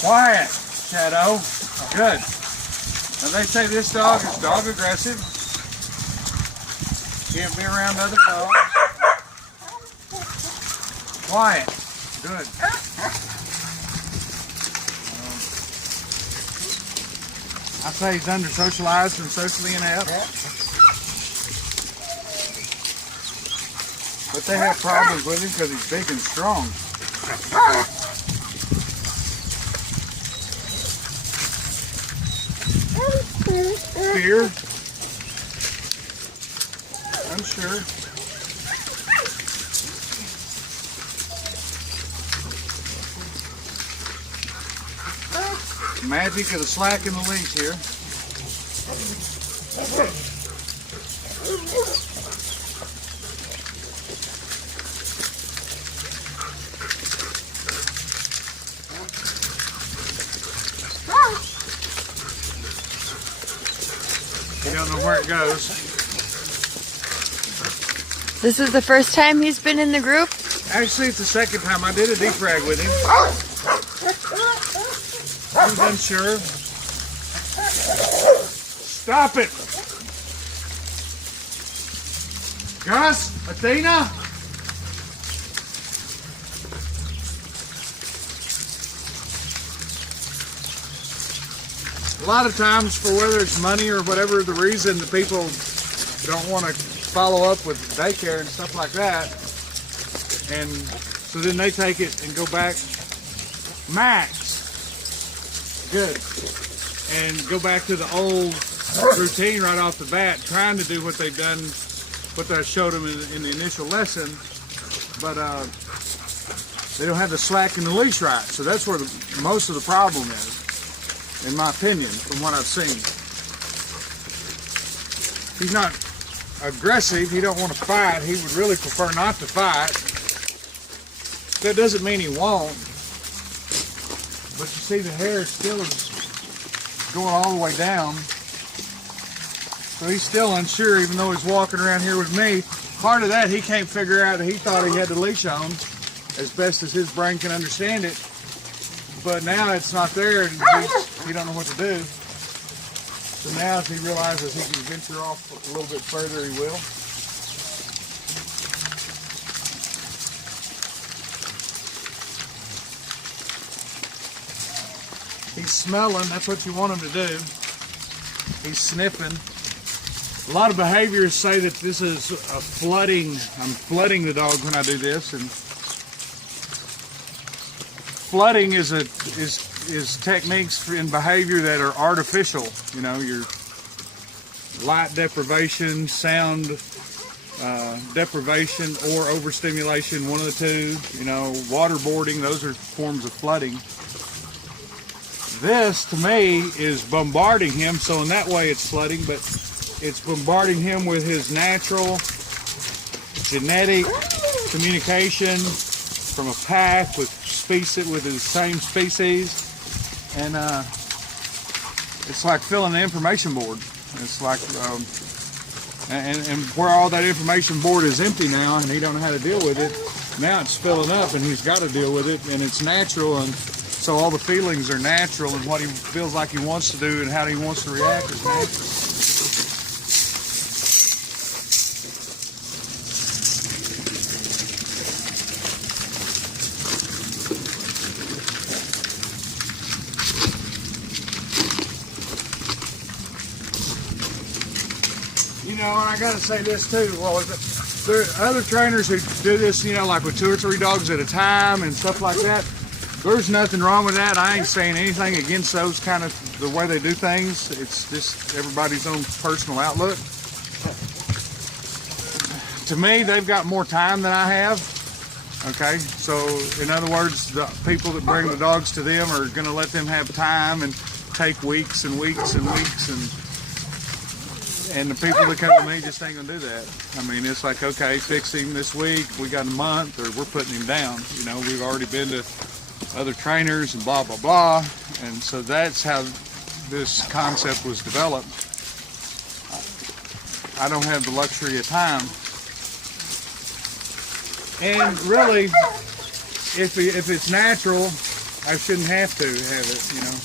Quiet, Shadow. Good. Now they say this dog is dog aggressive. Can't be around other dogs. Quiet. Good. I say he's under socialized and socially inept. But they have problems with him because he's big and strong. Fear? I'm sure. Magic of the slack in the leash here. You don't know where it goes. This is the first time he's been in the group? Actually, it's the second time. I did a deep frag with him. I was unsure. Stop it! Gus? Athena? A lot of times, for whether it's money or whatever the reason, the people don't want to follow up with daycare and stuff like that, and so then they take it and go back. Max, good, and go back to the old routine right off the bat, trying to do what they've done, what I showed them in the initial lesson, but they don't have the slack in the leash right. So that's where most of the problem is, in my opinion, from what I've seen. He's not aggressive. He don't want to fight. He would really prefer not to fight. That doesn't mean he won't. But you see the hair still is going all the way down. So he's still unsure, even though he's walking around here with me. Part of that, he can't figure out. He thought he had the leash on as best as his brain can understand it. But now it's not there, and he don't know what to do. So now, if he realizes he can venture off a little bit further, he will. He's smelling. That's what you want him to do. He's sniffing. A lot of behaviors say that this is a flooding. I'm flooding the dog when I do this, and flooding is techniques in behavior that are artificial. You know, your light deprivation, sound deprivation, or overstimulation, one of the two. You know, waterboarding, those are forms of flooding. This, to me, is bombarding him, so in that way it's flooding, but it's bombarding him with his natural genetic communication from a pack with his same species, and it's like filling an information board. It's like, and where all that information board is empty now, and he don't know how to deal with it. Now it's filling up, and he's got to deal with it, and it's natural, and so all the feelings are natural, and what he feels like he wants to do and how he wants to react is natural. You know, and I gotta say this too. Well, there are other trainers who do this, you know, like with 2 or 3 dogs at a time and stuff like that. There's nothing wrong with that. I ain't saying anything against those kind of the way they do things. It's just everybody's own personal outlook. To me, they've got more time than I have. Okay, so in other words, the people that bring the dogs to them are going to let them have time and take weeks and weeks and weeks and And the people that come to me just ain't gonna do that. I mean, it's like, okay, fix him this week. We got a month, or we're putting him down. You know, we've already been to other trainers and blah, blah, blah. And so that's how this concept was developed. I don't have the luxury of time. And really, if it's natural, I shouldn't have to have it, you know.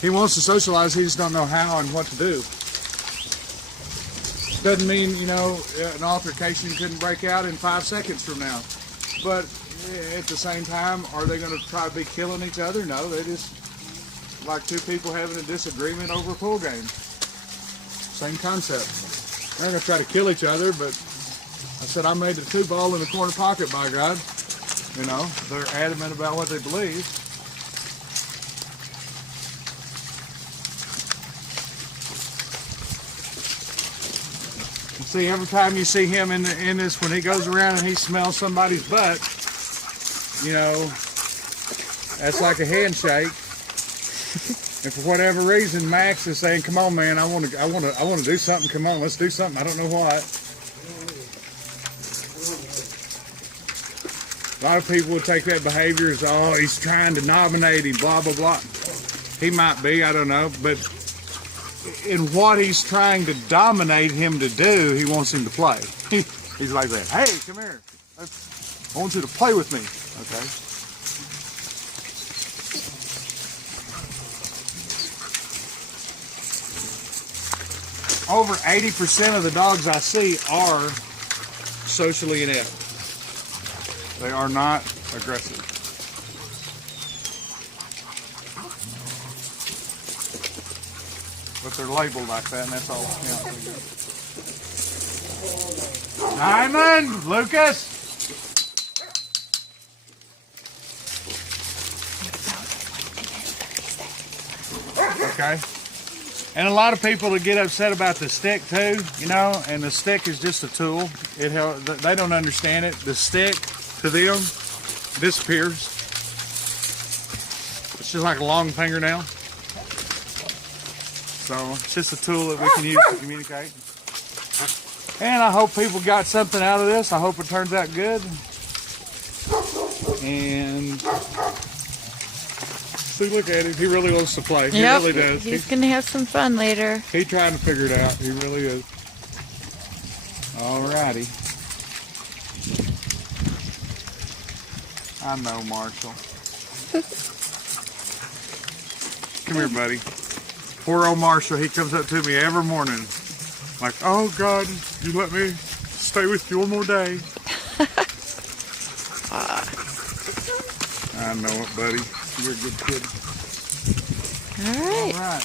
He wants to socialize, he just don't know how and what to do. Doesn't mean, you know, an altercation couldn't break out in 5 seconds from now. But at the same time, are they going to try to be killing each other? No, they're just like two people having a disagreement over a pool game. Same concept. They're not going to try to kill each other, but I said I made the 2-ball in the corner pocket, by God. You know, they're adamant about what they believe. See, every time you see him in this, when he goes around and he smells somebody's butt, you know, that's like a handshake. And for whatever reason, Max is saying, "Come on, man, I want to do something. Come on, let's do something. I don't know what." A lot of people would take that behavior as, "Oh, he's trying to nominate him, blah blah blah." He might be, I don't know, but in what he's trying to dominate him to do, he wants him to play. He's like that. "Hey, come here. I want you to play with me." Okay. Over 80% of the dogs I see are socially inept. They are not aggressive. But they're labeled like that, and that's all. Yeah. Diamond, Lucas. Okay. And a lot of people that get upset about the stick too, you know, and the stick is just a tool. They don't understand it. The stick to them disappears. It's just like a long fingernail. So it's just a tool that we can use to communicate. And I hope people got something out of this. I hope it turns out good. And see, look at him. He really wants to play. He really does. He's going to have some fun later. He's trying to figure it out. He really is. Alrighty. I know, Marshall. Come here, buddy. Poor old Marshall, he comes up to me every morning like, "Oh God, you let me stay with you one more day." I know it, buddy. You're a good kid. All right. All right.